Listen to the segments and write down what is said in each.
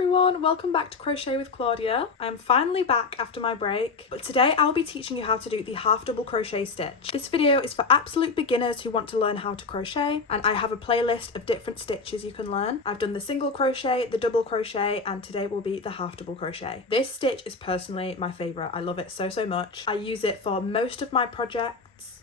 everyone, welcome back to Crochet with Claudia. I'm finally back after my break, but today I'll be teaching you how to do the half double crochet stitch. This video is for absolute beginners who want to learn how to crochet, and I have a playlist of different stitches you can learn. I've done the single crochet, the double crochet, and today will be the half double crochet. This stitch is personally my favourite. I love it so much. I use it for most of my projects.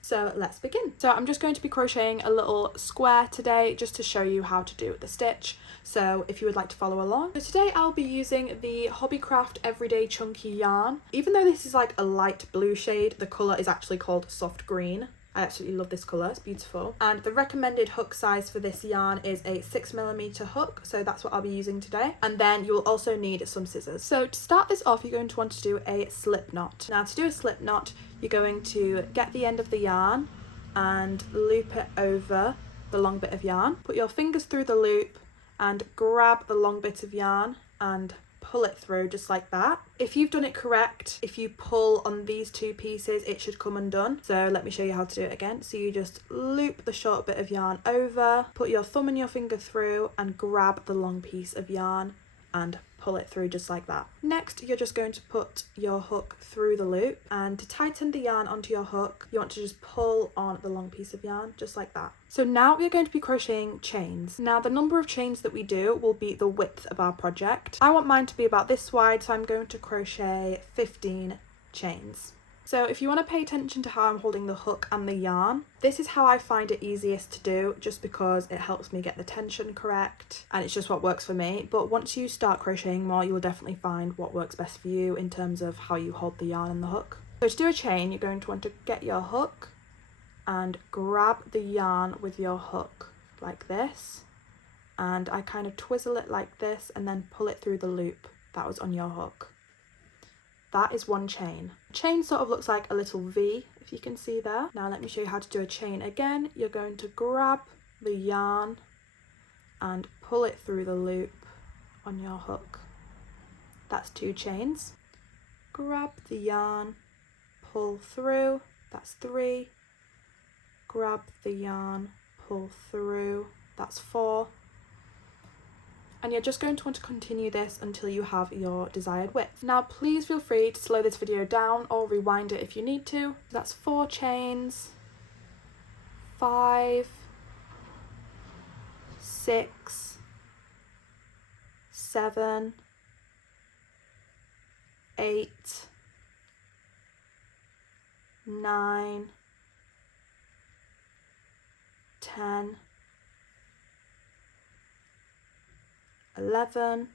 So let's begin. So I'm just going to be crocheting a little square today just to show you how to do the stitch. So if you would like to follow along. So today I'll be using the Hobbycraft Everyday Chunky yarn. Even though this is like a light blue shade, the colour is actually called soft green. I absolutely love this colour, it's beautiful. And the recommended hook size for this yarn is a 6mm hook, so that's what I'll be using today. And then you'll also need some scissors. So to start this off, you're going to want to do a slip knot. Now to do a slip knot, you're going to get the end of the yarn and loop it over the long bit of yarn. Put your fingers through the loop and grab the long bit of yarn and pull it through just like that. If you've done it correct, if you pull on these two pieces, it should come undone. So let me show you how to do it again. So you just loop the short bit of yarn over, put your thumb and your finger through and grab the long piece of yarn and pull it through just like that. Next, you're just going to put your hook through the loop, and to tighten the yarn onto your hook, you want to just pull on the long piece of yarn just like that. So now we're going to be crocheting chains. Now the number of chains that we do will be the width of our project. I want mine to be about this wide, so I'm going to crochet 15 chains. So if you want to pay attention to how I'm holding the hook and the yarn, this is how I find it easiest to do, just because it helps me get the tension correct and it's just what works for me. But once you start crocheting more, you will definitely find what works best for you in terms of how you hold the yarn and the hook. So to do a chain, you're going to want to get your hook and grab the yarn with your hook like this. And I kind of twizzle it like this and then pull it through the loop that was on your hook. That is one chain. Chain sort of looks like a little V, if you can see there. Now let me show you how to do a chain again. You're going to grab the yarn and pull it through the loop on your hook. That's two chains. Grab the yarn, pull through, that's three. Grab the yarn, pull through, that's four. And you're just going to want to continue this until you have your desired width. Now please feel free to slow this video down or rewind it if you need to. That's 4 chains, 5, 6, 7, 8, 9, 10, 11,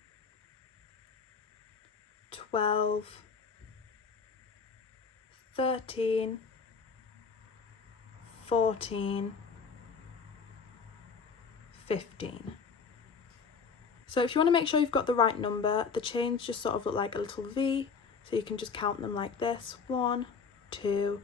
12, 13, 14, 15. So if you want to make sure you've got the right number, the chains just sort of look like a little V, so you can just count them like this: 1, 2,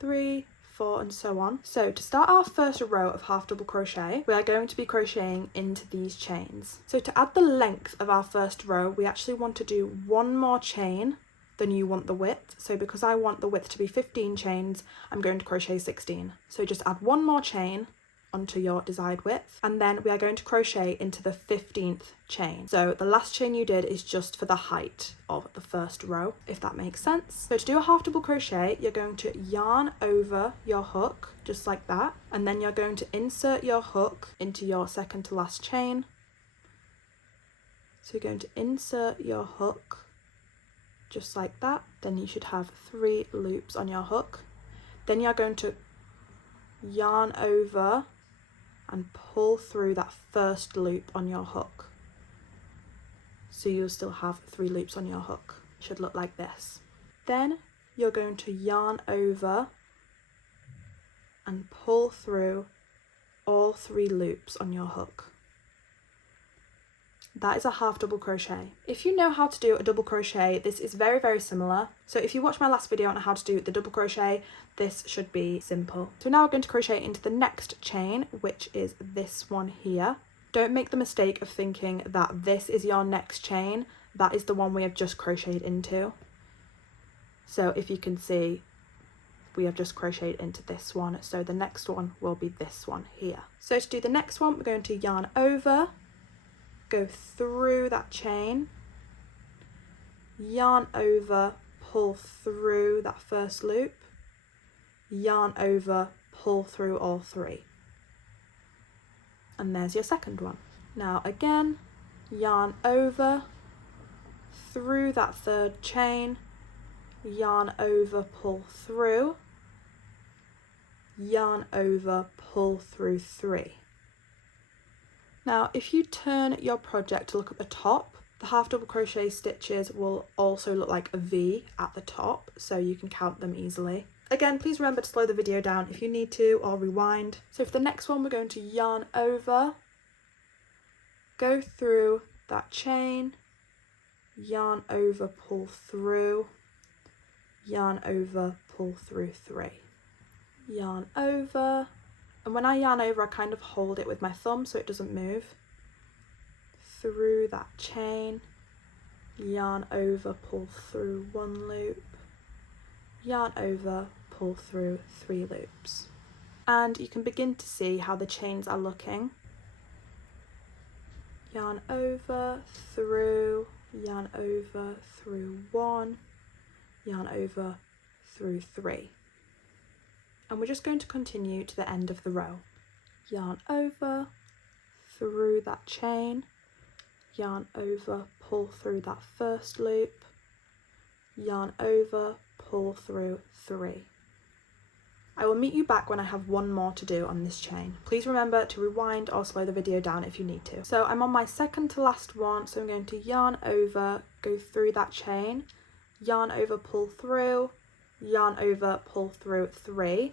3, 4, and so on. So to start our first row of half double crochet, we are going to be crocheting into these chains. So to add the length of our first row, we actually want to do one more chain than you want the width. So because I want the width to be 15 chains, I'm going to crochet 16. So just add one more chain onto your desired width, and then we are going to crochet into the 15th chain. So the last chain you did is just for the height of the first row, if that makes sense. So to do a half double crochet, you're going to yarn over your hook just like that, and then you're going to insert your hook into your second to last chain. So you're going to insert your hook just like that. Then you should have 3 loops on your hook. Then you're going to yarn over and pull through that first loop on your hook. So you'll still have 3 loops on your hook. It should look like this. Then you're going to yarn over and pull through all 3 loops on your hook. That is a half double crochet. If you know how to do a double crochet, this is very similar. So if you watched my last video on how to do the double crochet, this should be simple. So now we're going to crochet into the next chain, which is this one here. Don't make the mistake of thinking that this is your next chain. That is the one we have just crocheted into. So if you can see, we have just crocheted into this one. So the next one will be this one here. So to do the next one, we're going to yarn over, go through that chain, yarn over, pull through that first loop, yarn over, pull through all 3. And there's your second one. Now again, yarn over, through that 3rd chain, yarn over, pull through, yarn over, pull through 3. Now if you turn your project to look at the top, the half double crochet stitches will also look like a V at the top, so you can count them easily. Again, please remember to slow the video down if you need to, or rewind. So for the next one, we're going to yarn over, go through that chain, yarn over, pull through, yarn over, pull through 3. Yarn over, and when I yarn over, I kind of hold it with my thumb so it doesn't move. Through that chain, yarn over, pull through 1 loop, yarn over, pull through 3 loops. And you can begin to see how the chains are looking. Yarn over, through, yarn over, through 1, yarn over, through 3. And we're just going to continue to the end of the row. Yarn over, through that chain, yarn over, pull through that first loop, yarn over, pull through 3. I will meet you back when I have one more to do on this chain. Please remember to rewind or slow the video down if you need to. So I'm on my second to last one, so I'm going to yarn over, go through that chain, yarn over, pull through, yarn over, pull through 3.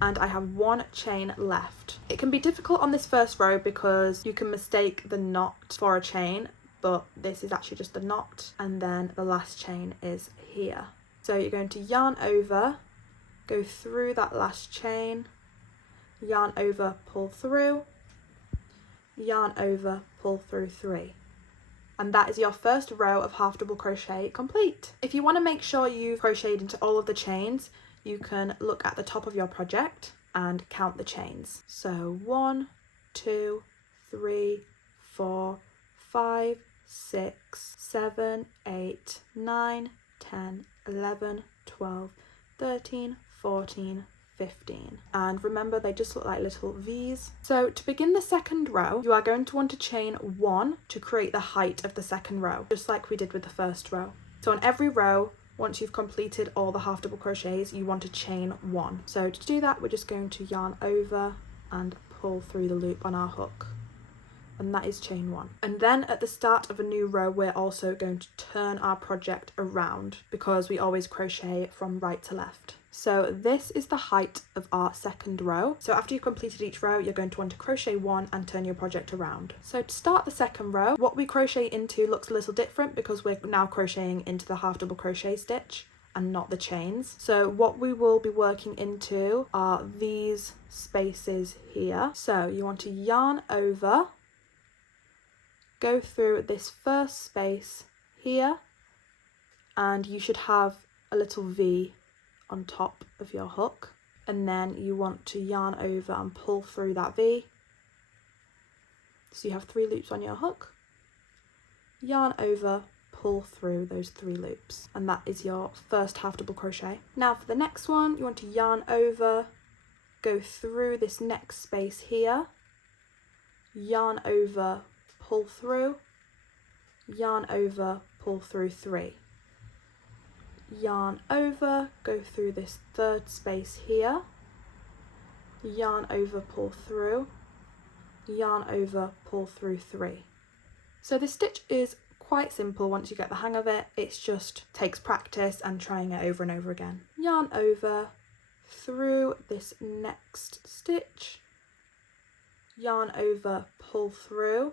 And I have 1 chain left. It can be difficult on this first row because you can mistake the knot for a chain, but this is actually just the knot, and then the last chain is here. So you're going to yarn over, go through that last chain, yarn over, pull through, yarn over, pull through 3. And that is your first row of half double crochet complete. If you want to make sure you've crocheted into all of the chains, you can look at the top of your project and count the chains. So 1, 2, 3, 4, 5, 6, 7, 8, 9, 10, 11, 12, 13, 14, 15. And remember, they just look like little V's. So to begin the second row, you are going to want to chain 1 to create the height of the second row, just like we did with the first row. So on every row, once you've completed all the half double crochets, you want to chain 1. So to do that, we're just going to yarn over and pull through the loop on our hook. And that is chain 1. And then at the start of a new row, we're also going to turn our project around because we always crochet from right to left. So this is the height of our second row. So after you've completed each row, you're going to want to crochet 1 and turn your project around. So to start the second row, what we crochet into looks a little different because we're now crocheting into the half double crochet stitch and not the chains. So what we will be working into are these spaces here. So you want to yarn over, go through this first space here, and you should have a little V on top of your hook, and then you want to yarn over and pull through that V. So you have 3 loops on your hook, yarn over, pull through those 3 loops, and that is your first half double crochet. Now for the next one, you want to yarn over, go through this next space here, yarn over, pull through, yarn over, pull through 3. Yarn over, go through this third space here, yarn over, pull through, yarn over, pull through 3. So this stitch is quite simple once you get the hang of it. It just takes practice and trying it over and over again. Yarn over, through this next stitch, yarn over, pull through,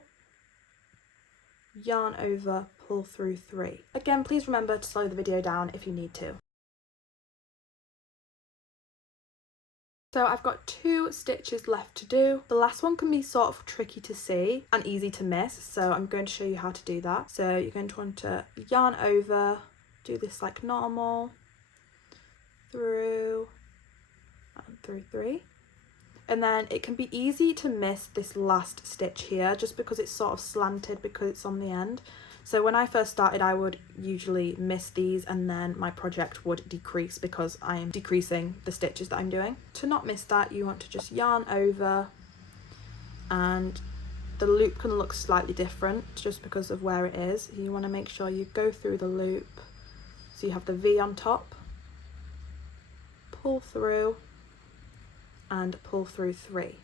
yarn over, pull through 3. Again, please remember to slow the video down if you need to. So I've got 2 stitches left to do. The last one can be sort of tricky to see and easy to miss, so I'm going to show you how to do that. So you're going to want to yarn over, do this like normal, through and through 3. And then it can be easy to miss this last stitch here just because it's sort of slanted because it's on the end. So when I first started, I would usually miss these and then my project would decrease because I am decreasing the stitches that I'm doing. To not miss that, you want to just yarn over, and the loop can look slightly different just because of where it is. You want to make sure you go through the loop so you have the V on top, pull through and pull through 3,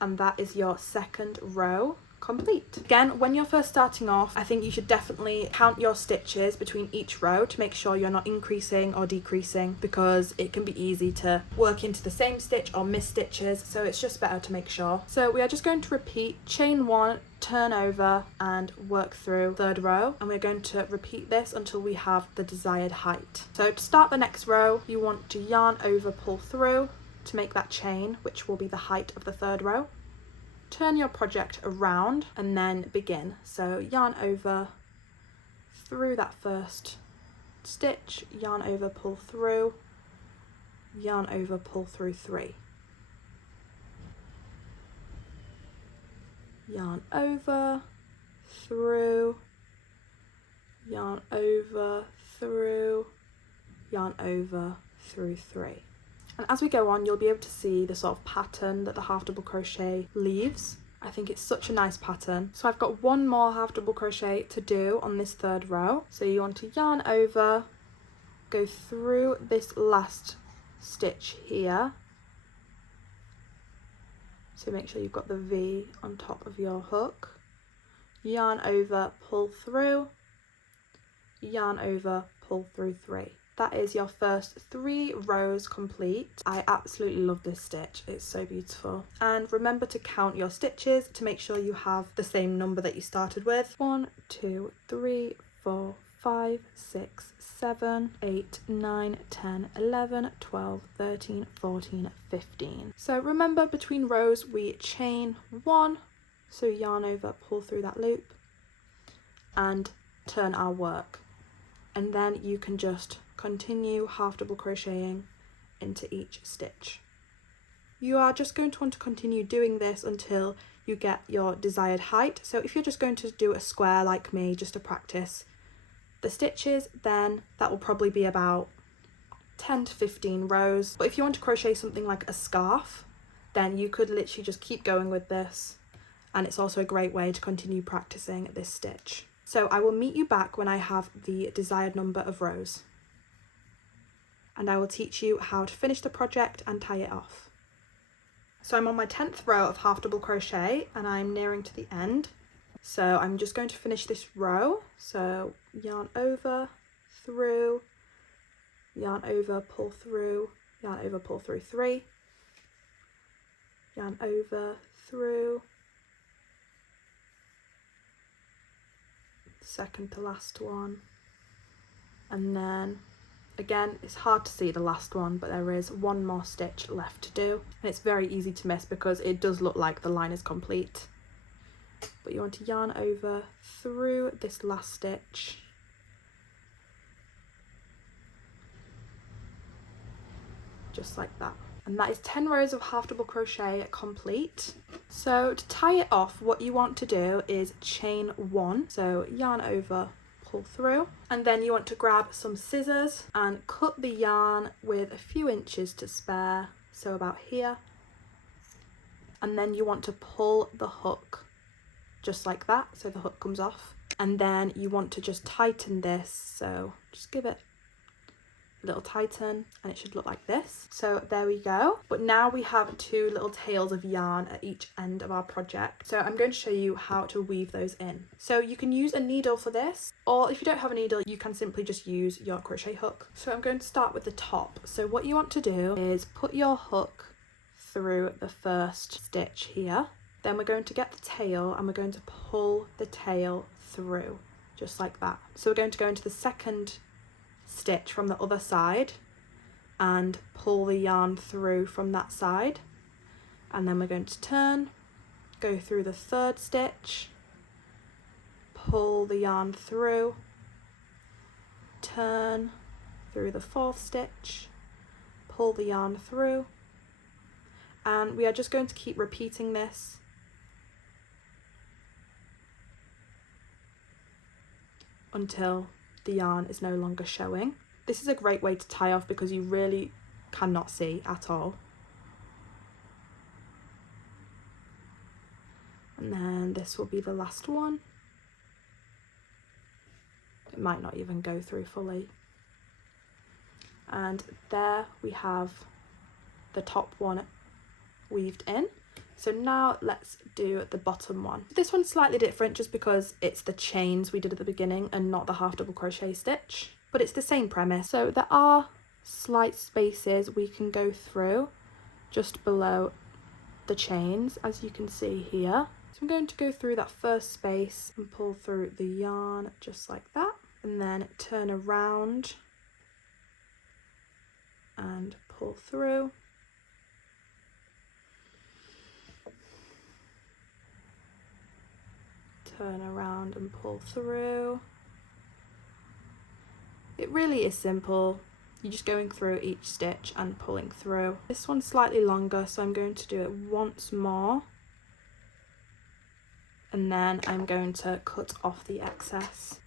and that is your second row complete. Again, when you're first starting off, I think you should definitely count your stitches between each row to make sure you're not increasing or decreasing, because it can be easy to work into the same stitch or miss stitches, so it's just better to make sure. So we are just going to repeat chain 1, turn over and work through third row, and we're going to repeat this until we have the desired height. So to start the next row, you want to yarn over, pull through to make that chain, which will be the height of the third row. Turn your project around and then begin. So yarn over through that first stitch, yarn over, pull through, yarn over, pull through 3. Yarn over, through, yarn over, through, yarn over, through 3. And as we go on, you'll be able to see the sort of pattern that the half double crochet leaves. I think it's such a nice pattern. So I've got one more half double crochet to do on this third row. So you want to yarn over, go through this last stitch here. So make sure you've got the V on top of your hook. Yarn over, pull through, yarn over, pull through 3. That is your first 3 rows complete. I absolutely love this stitch, it's so beautiful. And remember to count your stitches to make sure you have the same number that you started with. 1, 2, 3, 4, 5, 6, 7, 8, 9, 10, 11, 12, 13, 14, 15. So remember, between rows we chain 1, so yarn over, pull through that loop and turn our work. And then you can just continue half double crocheting into each stitch. You are just going to want to continue doing this until you get your desired height. So if you're just going to do a square like me just to practice the stitches, then that will probably be about 10 to 15 rows. But if you want to crochet something like a scarf, then you could literally just keep going with this, and it's also a great way to continue practicing this stitch. So I will meet you back when I have the desired number of rows, and I will teach you how to finish the project and tie it off. So I'm on my 10th row of half double crochet and I'm nearing to the end. So I'm just going to finish this row. So yarn over, through, yarn over, pull through, yarn over, pull through 3, yarn over, through, second to last one, and then again, it's hard to see the last one, but there is one more stitch left to do, and it's very easy to miss because it does look like the line is complete. But you want to yarn over through this last stitch, just like that. And that is 10 rows of half double crochet complete. So to tie it off, what you want to do is chain 1, so yarn over, pull through, and then you want to grab some scissors and cut the yarn with a few inches to spare, so about here, and then you want to pull the hook just like that, so the hook comes off, and then you want to just tighten this, so just give it a little tighten and it should look like this. So there we go. But now we have 2 little tails of yarn at each end of our project, so I'm going to show you how to weave those in. So you can use a needle for this, or if you don't have a needle you can simply just use your crochet hook. So I'm going to start with the top. So what you want to do is put your hook through the first stitch here, then we're going to get the tail and we're going to pull the tail through just like that. So we're going to go into the second stitch from the other side and pull the yarn through from that side, and then we're going to turn, go through the third stitch, pull the yarn through, turn through the fourth stitch, pull the yarn through, and we are just going to keep repeating this until the yarn is no longer showing. This is a great way to tie off because you really cannot see at all. And then this will be the last one. It might not even go through fully. And there we have the top one weaved in. So now let's do the bottom one. This one's slightly different just because it's the chains we did at the beginning and not the half double crochet stitch, but it's the same premise. So there are slight spaces we can go through just below the chains, as you can see here. So I'm going to go through that first space and pull through the yarn just like that, and then turn around and pull through. Turn around and pull through. It really is simple. You're just going through each stitch and pulling through. This one's slightly longer, so I'm going to do it once more. And then I'm going to cut off the excess.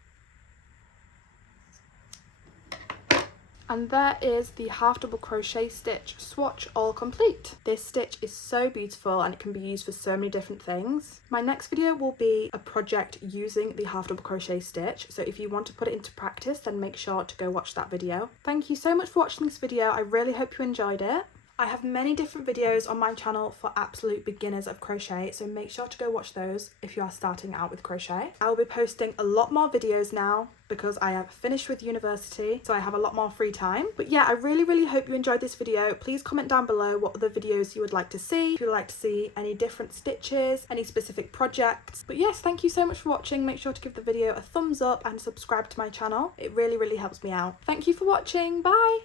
And there is the half double crochet stitch swatch all complete. This stitch is so beautiful and it can be used for so many different things. My next video will be a project using the half double crochet stitch, so if you want to put it into practice then make sure to go watch that video. Thank you so much for watching this video. I really hope you enjoyed it. I have many different videos on my channel for absolute beginners of crochet, so make sure to go watch those if you are starting out with crochet. I will be posting a lot more videos now because I have finished with university, so I have a lot more free time. But yeah, I really hope you enjoyed this video. Please comment down below what other videos you would like to see, if you would like to see any different stitches, any specific projects. But yes, thank you so much for watching. Make sure to give the video a thumbs up and subscribe to my channel. It really helps me out. Thank you for watching. Bye!